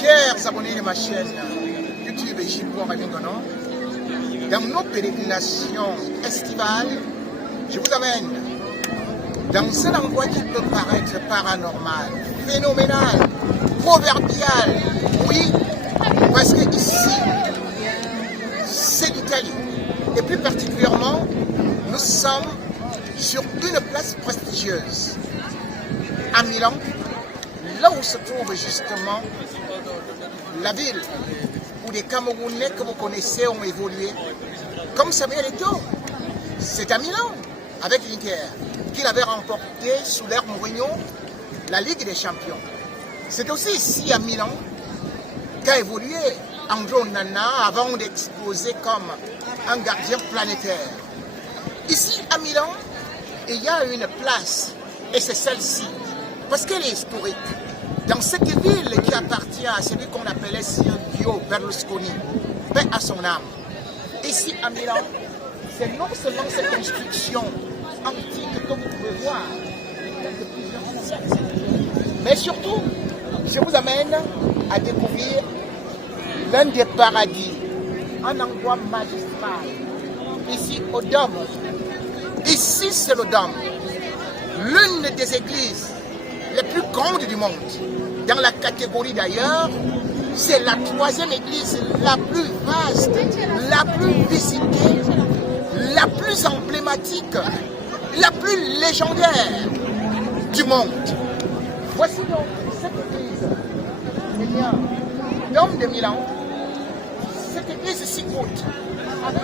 Chers abonnés de ma chaîne YouTube et Gilles Bois-Ravingono, dans nos pérégrinations estivales, je vous amène dans un endroit qui peut paraître paranormal, phénoménal, proverbial. Oui, parce que ici, c'est l'Italie. Et plus particulièrement, nous sommes sur une place prestigieuse, à Milan, là où se trouve justement la ville où les Camerounais que vous connaissez ont évolué. Comme Samuel Eto'o, c'est à Milan, avec l'Inter, qu'il avait remporté sous l'ère Mourinho la Ligue des Champions. C'est aussi ici à Milan qu'a évolué André Onana avant d'exploser comme un gardien planétaire. Ici à Milan, il y a une place, et c'est celle-ci, parce qu'elle est historique. Dans cette ville qui appartient à celui qu'on appelait Silvio Berlusconi, paix à son âme. Ici à Milan, c'est non seulement cette construction antique que vous pouvez voir, de plusieurs siècles, mais surtout, je vous amène à découvrir l'un des paradis, un endroit magistral, ici au Dôme. Ici, c'est le Dôme, l'une des églises les plus grandes du monde. Dans la catégorie d'ailleurs, c'est la troisième église la plus vaste, la plus visitée, la plus emblématique, la plus légendaire du monde. Voici donc cette église, eh bien, Dôme de Milan. Cette église si haute, avec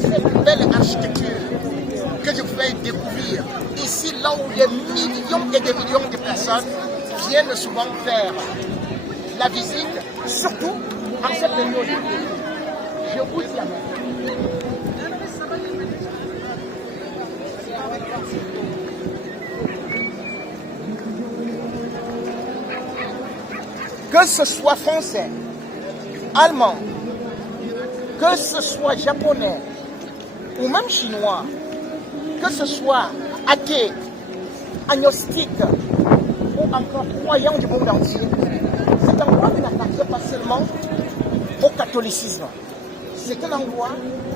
cette belle architecture que je vais découvrir ici, là où des millions et des millions de personnes viennent souvent faire la visite, surtout en cette période. Je vous y amène. Que ce soit français, allemand, que ce soit japonais ou même chinois, que ce soit athée, agnostique ou encore croyant du monde entier, cet endroit n'appartient pas seulement au catholicisme. C'est un endroit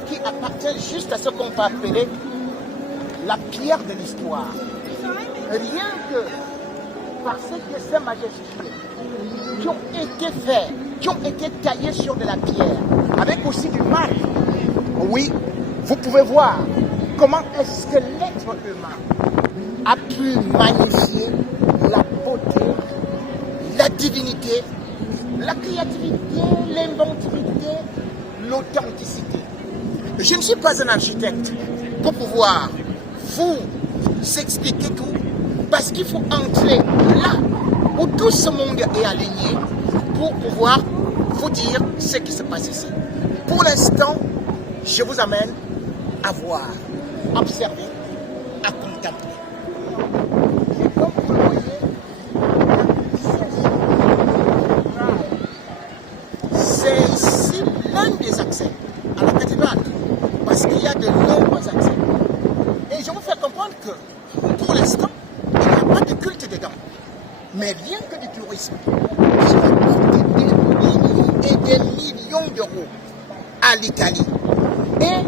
qui appartient juste à ce qu'on peut appeler la pierre de l'histoire. Rien que par ces dessins majestueux qui ont été faits, qui ont été taillés sur de la pierre, avec aussi du marbre. Oui, vous pouvez voir comment est-ce que l'être humain a pu magnifier la beauté, la divinité, la créativité, l'inventivité, l'authenticité. Je ne suis pas un architecte pour pouvoir vous expliquer tout, parce qu'il faut entrer là où tout ce monde est aligné pour pouvoir vous dire ce qui se passe ici. Pour l'instant, je vous amène à voir, observer, à contempler. Et comme vous le voyez, c'est ici l'un des accès à la cathédrale, parce qu'il y a de nombreux accès. Et je vous fais comprendre que pour l'instant, il n'y a pas de culte dedans. Mais rien que du tourisme, qui rapporte des millions et des millions d'euros à l'Italie. Et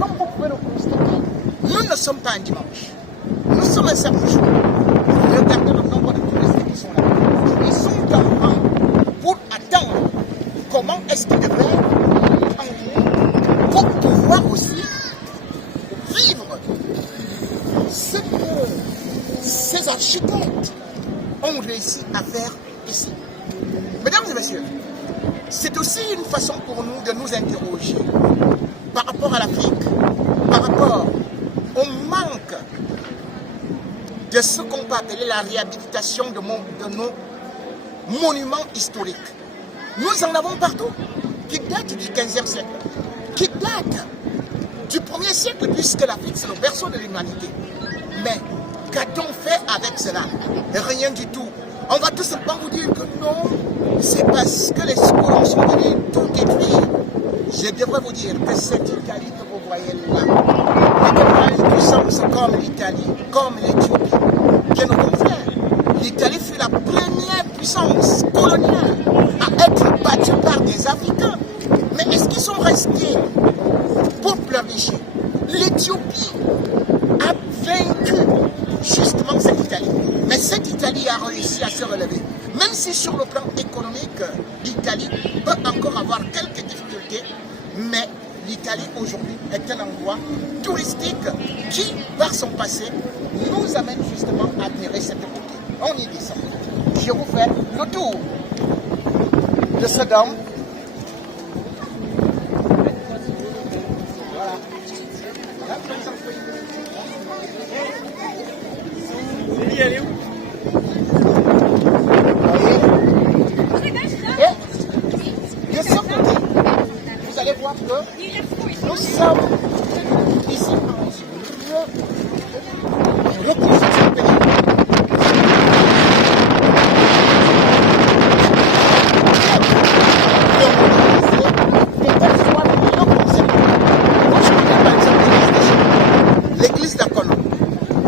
comme vous pouvez le constater, nous ne sommes pas un dimanche. Nous sommes un samedi jour. Regardez le nombre de touristes qui sont là. Ils sont en rang pour attendre comment est-ce qu'ils devraient entrer pour pouvoir aussi vivre ce que ces architectes ont réussi à faire ici. Mesdames et messieurs, c'est aussi une façon pour nous de nous interroger par rapport à l'Afrique, par rapport au manque de ce qu'on peut appeler la réhabilitation de nos monuments historiques. Nous en avons partout, qui datent du 15e siècle, qui datent du 1er siècle, puisque l'Afrique c'est le berceau de l'humanité. Mais qu'a-t-on fait avec cela? Rien du tout. On va tout simplement vous dire que non, c'est parce que les colons sont venus tout détruire. Je devrais vous dire que cette Italie que vous voyez là n'est pas une puissance comme l'Italie, comme l'Éthiopie. Bien au contraire, l'Italie fut la première puissance puissance coloniale à être battue par des Africains. Mais est-ce qu'ils sont restés pour pleurnicher? L'Éthiopie a vaincu justement cette Italie. Mais cette Italie a réussi à se relever. Même si sur le plan économique, l'Italie peut encore avoir quelques difficultés, mais l'Italie aujourd'hui est un endroit touristique qui, par son passé, nous amène justement à admirer cette beauté. On y descend. Je vous fais le tour de ce dôme. Elle est où? Et de ce côté, vous allez voir que nous sommes ici en reconstruction pays. L'église d'Akono.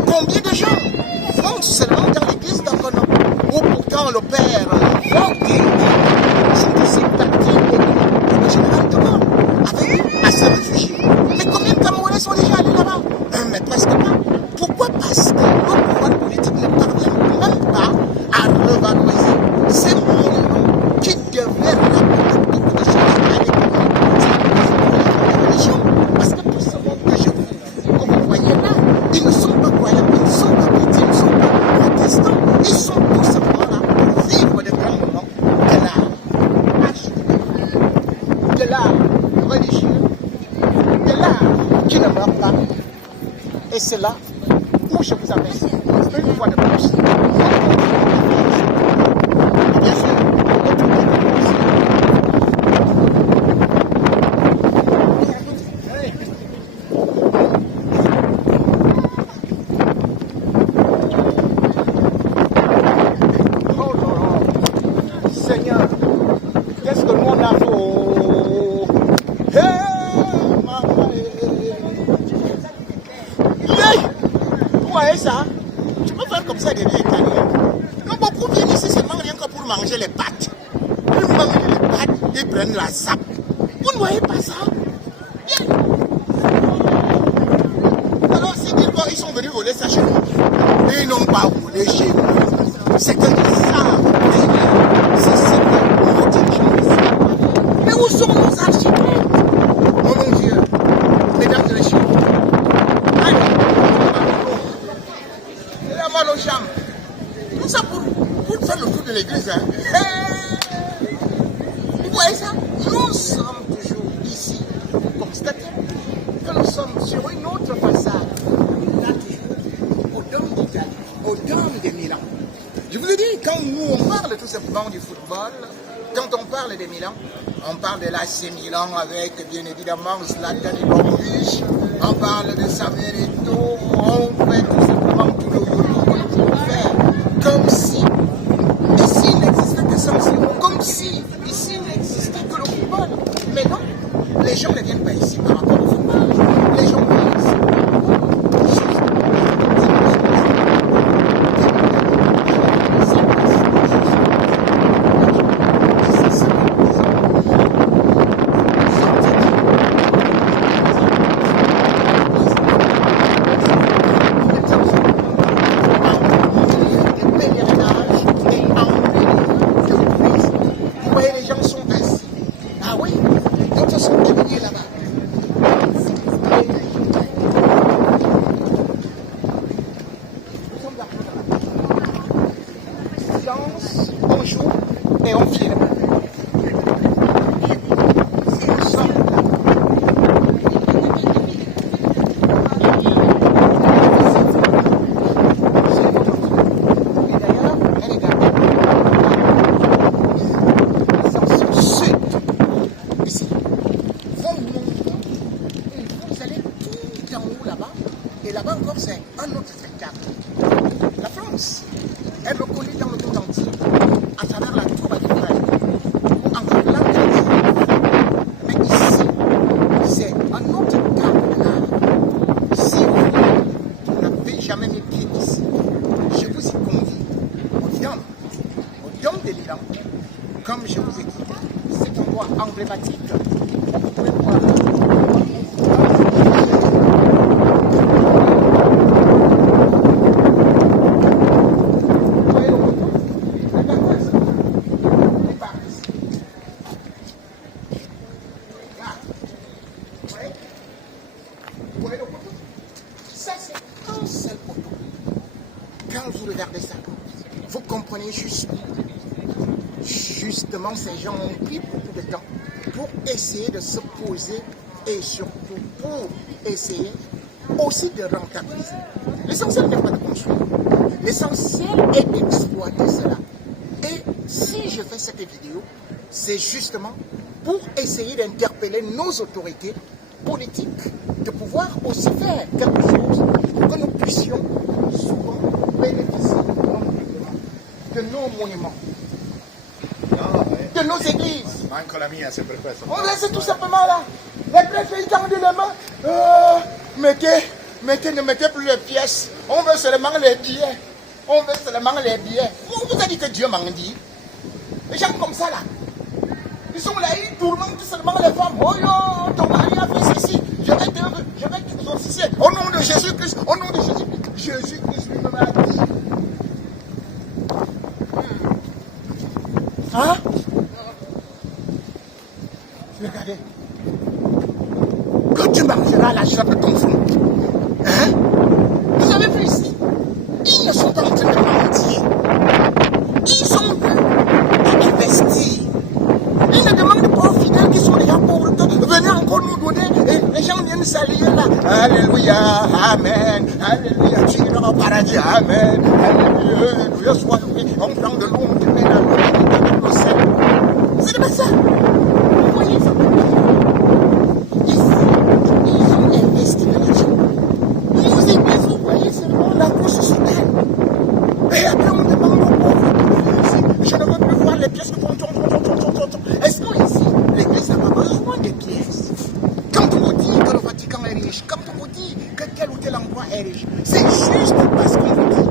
Combien de gens vont seulement dans l'église d'Akono où pourtant le père Fauti sont ici partis au général de Gaulle avec à ses réfugiés. Mais combien de Camerounais sont déjà allés là-bas? Mais presque pas. Pourquoi? Parce que le pouvoir politique ne parvient même pas à revaloriser ces monuments qui devraient rappeler beaucoup de choses à l'économie, à la religion. Parce que tout ce monde que je vous, comme vous voyez là, ils ne sont pas croyants, ils ne sont pas chrétiens, ils ne sont pas protestants, ils sont tout simplement là pour vivre de grands moments de l'art artistique, de l'art religieux, de l'art qui ne meurt pas. Et c'est là où je vous amène une fois de plus. Bien sûr, autour de oh là là, Seigneur, qu'est-ce que nous on a fait? Hey, maman, vous voyez ça? Tu peux faire comme ça des Italiens. Donc beaucoup viennent ici seulement rien que pour manger les pâtes. Ils mangent les pâtes, ils prennent la sape. Vous ne voyez pas ça? Bien. Alors c'est dire qu'ils sont venus voler ça chez nous. Et ils n'ont pas volé chez nous. C'est qu'ils savent. C'est ce que nous dirigeons. Mais où sont nos architectes? Oh mon Dieu. Mesdames et messieurs. Allez. La main aux jambes. Tout ça pour faire le tour de l'église. Hein. Vous voyez ça? Nous sommes toujours ici pour constater que nous sommes sur une autre façade. Là, toujours au Dôme d'Italie, au Dôme de Milan. Je vous ai dit, quand nous on parle tout simplement du football, quand on parle de Milan, on parle de l'AC Milan avec bien évidemment Zlatan Ibrahimovic, on parle de Samuel Eto'o, on fait tout simplement tout le boulot que nous pouvons faire, comme si ici n'existait que San Siro, comme si ici n'existait que le football. Mais non, les gens ne viennent pas ici par rapport au football, les gens viennent ici. On joue et on filme. Nous sommes là. Et d'ailleurs, regardez. L'ascension sud, ici. Vont monter et vous allez tout en haut là-bas. Et là-bas encore, c'est un autre spectacle. La France est reconnue dans le monde entier à travers la tour Eiffel. comme je vous ai dit, cet endroit emblématique, vous pouvez voir. Ça, c'est un seul poteau. Quand vous regardez ça, vous comprenez justement, ces gens ont pris beaucoup de temps pour essayer de se poser et surtout pour essayer aussi de rentabiliser. L'essentiel n'est pas de construire. L'essentiel est d'exploiter cela. Et si je fais cette vidéo, c'est justement pour essayer d'interpeller nos autorités politiques, de pouvoir aussi faire quelque chose pour que nous puissions souvent bénéficier de nos monuments, de nos églises. Manco la mia, sempre questo. On laisse tout simplement là. Les préfets tendent les mains. Ne mettez plus les pièces. On veut seulement les billets. On veut seulement les billets. On vous a dit que Dieu m'en dit. Les gens comme ça là. Ils sont là, ils tourmentent seulement les femmes. Oh yo, ton mari a fait ceci. Je vais t'exorciser. Au nom de Jésus-Christ. Au nom de Jésus-Christ. Jésus-Christ lui-même a dit. Hein? Regardez. Quand tu mangeras l'argent de ton front. Hein? Vous avez vu ici? Ils ne sont pas en train de mentir. Ils ont investi. Ils ne demandent pas aux fidèles qui sont déjà pauvres de venir encore nous donner. Et les gens viennent s'allier là. Alléluia, Amen. Alléluia, tu iras au paradis. Amen. Alléluia, sois loué. On prend de l'eau, on te met dans le ciel. C'est pas ça. Vous voyez ça? Ici, ils ont investi dans les gens. Nos églises, vous voyez seulement la course sur elle. Et après, on demande aux pauvres. Je ne veux plus voir les pièces qui font ton. Est-ce que ici, l'église n'a pas besoin de pièces? Quand on vous dit que le Vatican est riche, quand on vous dit que tel ou tel endroit est riche, c'est juste parce qu'on vous dit.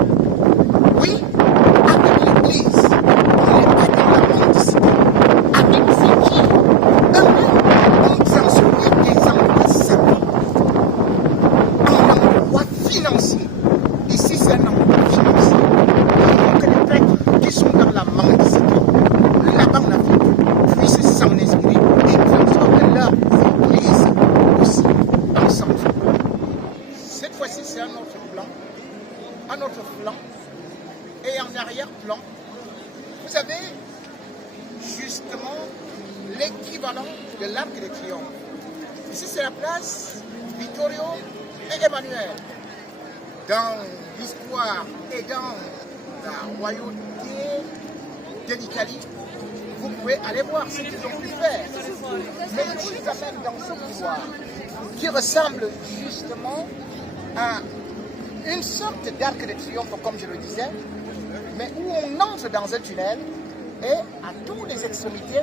Oui, avec l'église, on n'est pas dans la mendicité. Avec ces qui, eux-mêmes, ont transformé des endroits sacrés en endroits financiers. Ici, c'est un endroit financier. Il faut que les prêtres qui sont dans la mendicité, là-bas en Afrique, puissent s'en inspirer et transformer leur église aussi ensemble. Cette fois-ci, c'est un autre plan. Un autre flanc. Et en arrière-plan, vous avez justement l'équivalent de l'Arc de Triomphe. Ici, c'est la place Vittorio et Emmanuel. Dans l'histoire et dans la royauté de l'Italie, vous pouvez aller voir ce qu'ils ont pu faire. Mais je vous amène dans cette histoire qui ressemble justement à une sorte d'arc de triomphe, comme je le disais, mais où on entre dans un tunnel et à toutes les extrémités,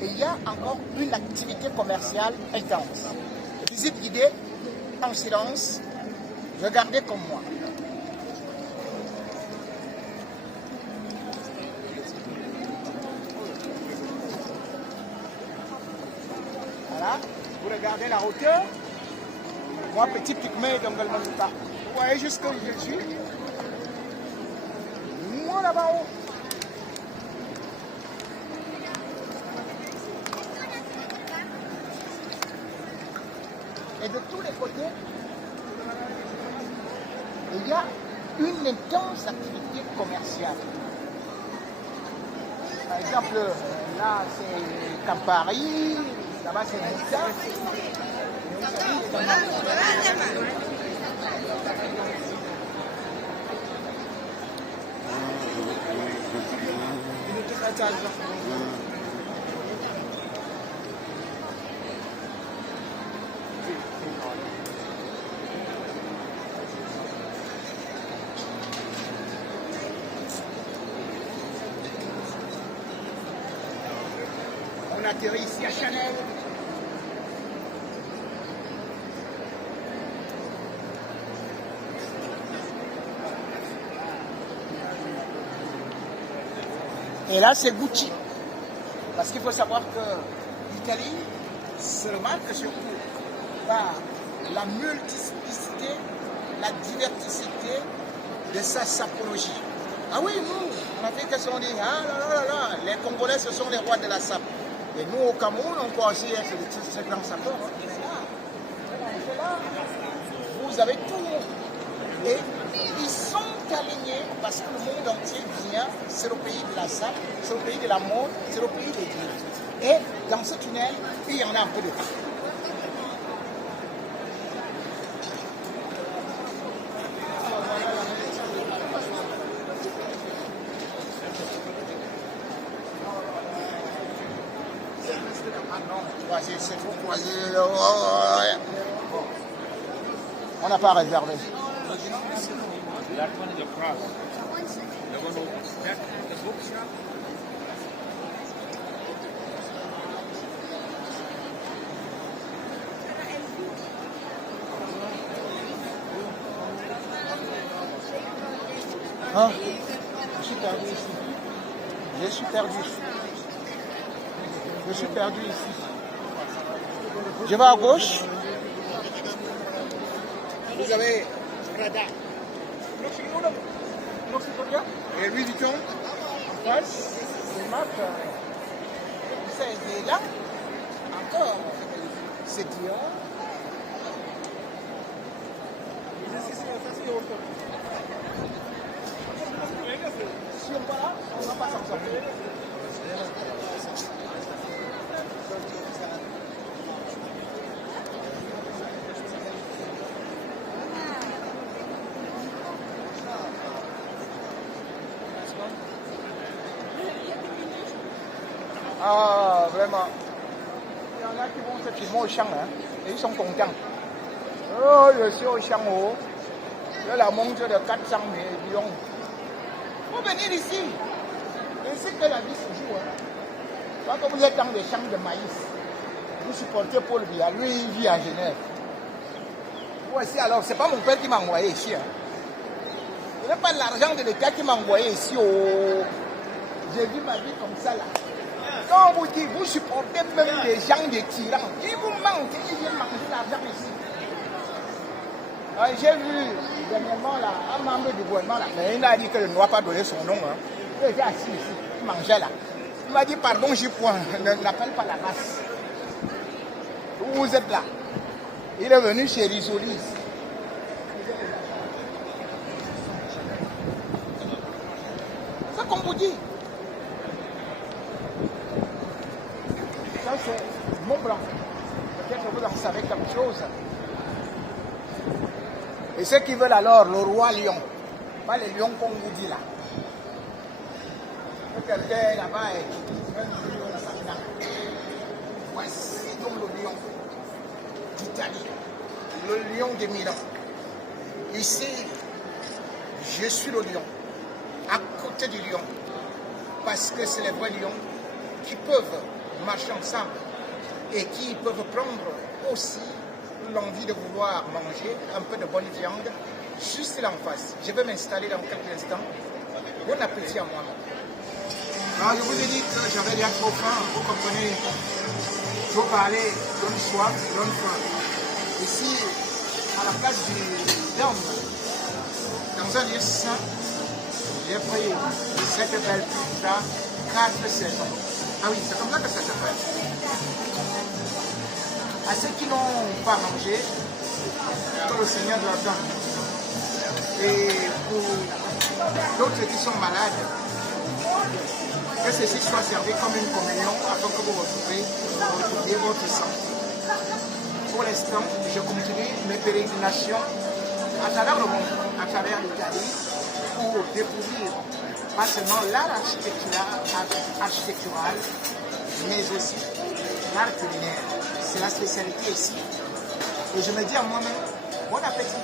il y a encore une activité commerciale intense. Visite guidée, en silence, regardez comme moi. Voilà, vous regardez la hauteur. Moi, petit pygmée d'Angalmanuta. Vous voyez jusqu'où je suis. Moi, là-bas haut. Et de tous les côtés, il y a une intense activité commerciale. Par exemple, là, c'est Campari, là-bas, c'est Moussa. On atterrit ici à Chanel. Et là, c'est Gucci. Parce qu'il faut savoir que l'Italie se remarque surtout par la multiplicité, la diversité de sa sapologie. Ah oui, nous, en Afrique, on dit, ah là là là, les Congolais, ce sont les rois de la sape. Et nous, au Cameroun, on peut aussi être des grands sapeurs. C'est là. Vous avez tout. Et ils sont alignés parce que le monde entier vient, c'est le pays de la sape, c'est le pays de la mode, c'est le pays des dieux. Et dans ce tunnel, il y en a un peu de tout. C'est trop croisé. On n'a pas réservé. That one is across. The one who that the bookshop. Hein? Je suis perdu ici. Je suis perdu. Je suis perdu ici. Je vais à gauche. Vous avez Prada. Et Louis Vuitton. En face, c'est marque. C'est là. Encore. C'est Dior. Si on va là, on ne va pas s'en sortir. Ah, vraiment. Il y en a qui vont se filmer au champ, hein, et ils sont contents. Oh, je suis au champ haut. J'ai la montre de 400 millions. Il faut venir ici. Ainsi que la vie se joue. Hein. Quand vous êtes dans les champs de maïs, vous supportez Paul Biya. Lui, il vit à Genève. Voici alors, c'est pas mon père qui m'a envoyé ici. Hein. Ce n'est pas l'argent de l'État qui m'a envoyé ici. Oh. J'ai vu ma vie comme ça là. Quand on vous dit, vous supportez même des gens, des tyrans. Ils vous mentent, ils viennent manger l'argent ici. J'ai vu dernièrement là, un membre du gouvernement là, mais il a dit que je ne dois pas donner son nom. Hein. Il était assis ici, il mangeait là. Il m'a dit pardon, j'y point, n'appelle pas la race. Vous êtes là. Il est venu chez Risolis. C'est comme vous dit. Ça c'est Mont Blanc. Peut-être que vous en savez quelque chose. Et ceux qui veulent alors le roi lion, pas les lions qu'on vous dit là. Quelqu'un là-bas voici donc le lion d'Italie, le lion de Milan. Ici, je suis le lion, à côté du lion, parce que c'est les vrais lions qui peuvent marcher ensemble et qui peuvent prendre aussi l'envie de vouloir manger un peu de bonne viande juste là en face. Je vais m'installer dans quelques instants. Bon appétit à moi. Alors je vous ai dit que j'avais déjà trop faim, vous comprenez. Trop parler, donne soif, donne faim. Ici, à la place du d'homme, dans un lieu saint, j'ai pris cette belle pizza 4 saisons. Ah oui, c'est comme ça que ça s'appelle. À ceux qui n'ont pas mangé, que le Seigneur leur donne. Et pour d'autres qui sont malades, que ceci soit servi comme une communion afin que vous retrouviez votre sang. Pour l'instant, je continue mes pérégrinations à travers le monde, à travers l'Italie, pour découvrir pas seulement l'art architectural, mais aussi l'art culinaire. C'est la spécialité ici. Et je me dis à moi-même, bon appétit.